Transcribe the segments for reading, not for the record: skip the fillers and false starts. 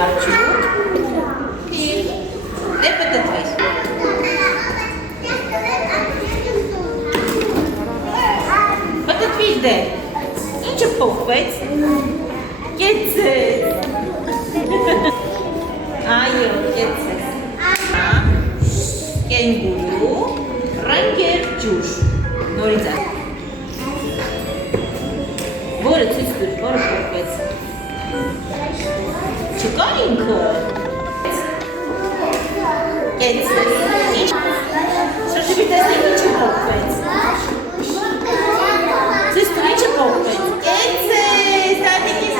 արջուկ։ Դե պտտվիր։ Պտտվիր դե։ Ինչը փոխվեց։ Կեցես։ Այո, կեցես։ Կենգուրու, ռանգեր ջուր։ Նորից այ։ Որը ցույց տուր, որը փոխվեց։ Չկար ինքը։ Կեցես։ Ինչ։ Շրջի տեսնենք ինչը փոխվեց։ Ցույց տուր ինչը փոխվեց։ Կեցես, տատիկիս։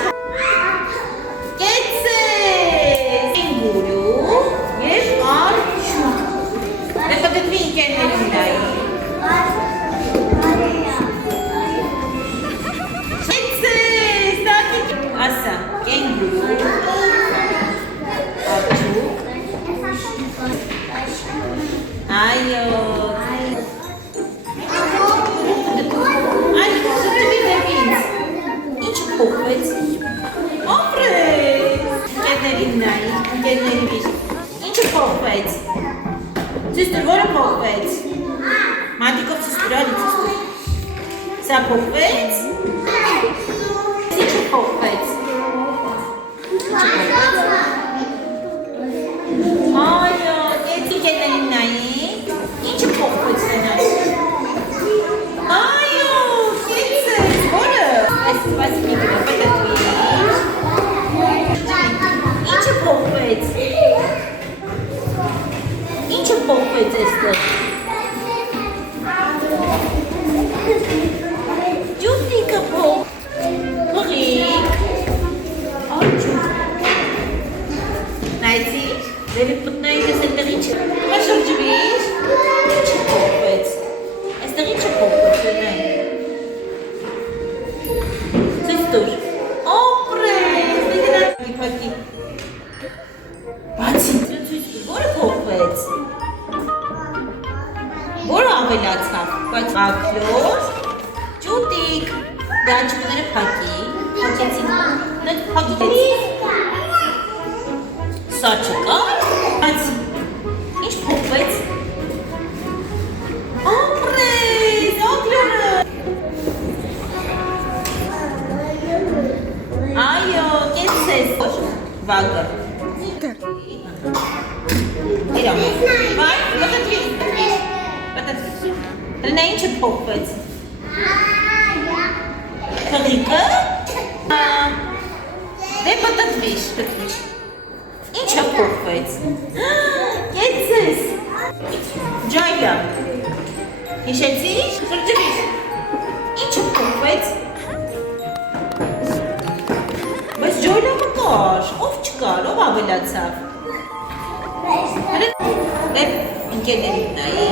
Կեցես։ Կենգուրու եւ արջուկ։ Դե պատտվի ինքերներին նայի։ Ասա, կենգուրու, արջուկ, այո, այո, շրջվի դեպ ինձ, ինչը փոխվեց, ապրեց, կերներին նայի, կերների վիշ, ինչը փոխվեց, ցույց տուր, որը փոխվեց, մատիկով ցույց տուր, ալի ցույց տուր, սա փոխվեց, ինչը փոխվեց, այո, կեցի կերներին նայի, ինչը փոխվեց սենար, այո, կեցես, որը, այս մի գրը, պտտվիր, ինչը փոխվեց, ինչը փոխվեց էստեղ, ջուտիկը փոխվեց, Նայցի, դեպի պտնային ես այդտեղ ինչ է, կա շրջվիր, ինչ է փոխվեց, այստեղ ինչ է փոխվեց, նայի, ցույց տուր, ապրեց, դիտի պակի, բացի, ցույց տուր, որը փոխվեց, որը ավելացավ, բայց ակլոր, ջուտիկ, դե աչուկները պակի, պակեցին, պակեցին, Սա չկա, բայց ինչ փոխվեց, ապրեց, ակլորը, այո, կեցես, վագը, իրամ, վայ, պտտվիր, լնա ինչը փոխվեց, խղիկը, դե պտտվիր, Ինչը փոխվեց, կեցես, ջայլա, հիշեցիր, շրջվիր, ինչը փոխվեց, բայց ջոյլը մկար, ով չկար, ով ավելացավ, դեպ ինկերներին նայի,